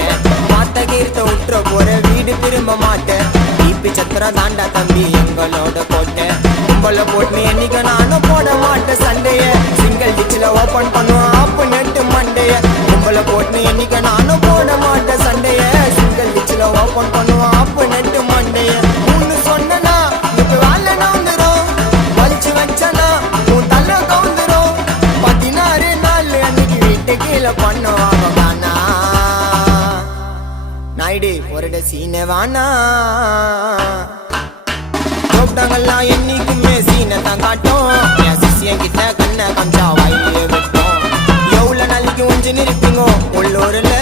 போட்டேன். மாத்த கீர்த்த உற்ற போற வீடு திரும்ப மாட்டேன். டிபி சத்திரம் தாண்டா தம்பி எங்களோட போட்டேன். கும்பல போட்டு என்னைக்கு நானும் போட மாட்டேன் சண்டைய. சிங்கிள் டிச்சில ஓபன் பண்ணுவோம் ஆப்பு நெட்டு மண்டைய. கும்பல போட்டு என்னைக்கு நானும் போட மாட்டேன் சண்டைய. சிங்கிள் டிச்சில ஓபன் பண்ணுவோம் ஆப்பு நெட்டு மண்டைய. ஒன்னு சொன்னா இப்ப வேலை நவுந்துரும். வலிச்சு வச்சனா உன் தலை கவுந்துரும். 16 நாள் அன்னைக்கு வீட்டு கீழே பண்ணுவாங்க காணா. நாயுடு ஒரு சீனை வானா. கூப்பிட்டாங்கல்லாம் என்னைக்குமே சீனை தான் காட்டும். என் சிசியன் கிட்ட கண்ணை கம்சா வாயிலே விட்டோம். எவ்வளவு நாளைக்கு ஒஞ்சு நிற்பீங்க உள்ளூர்ல.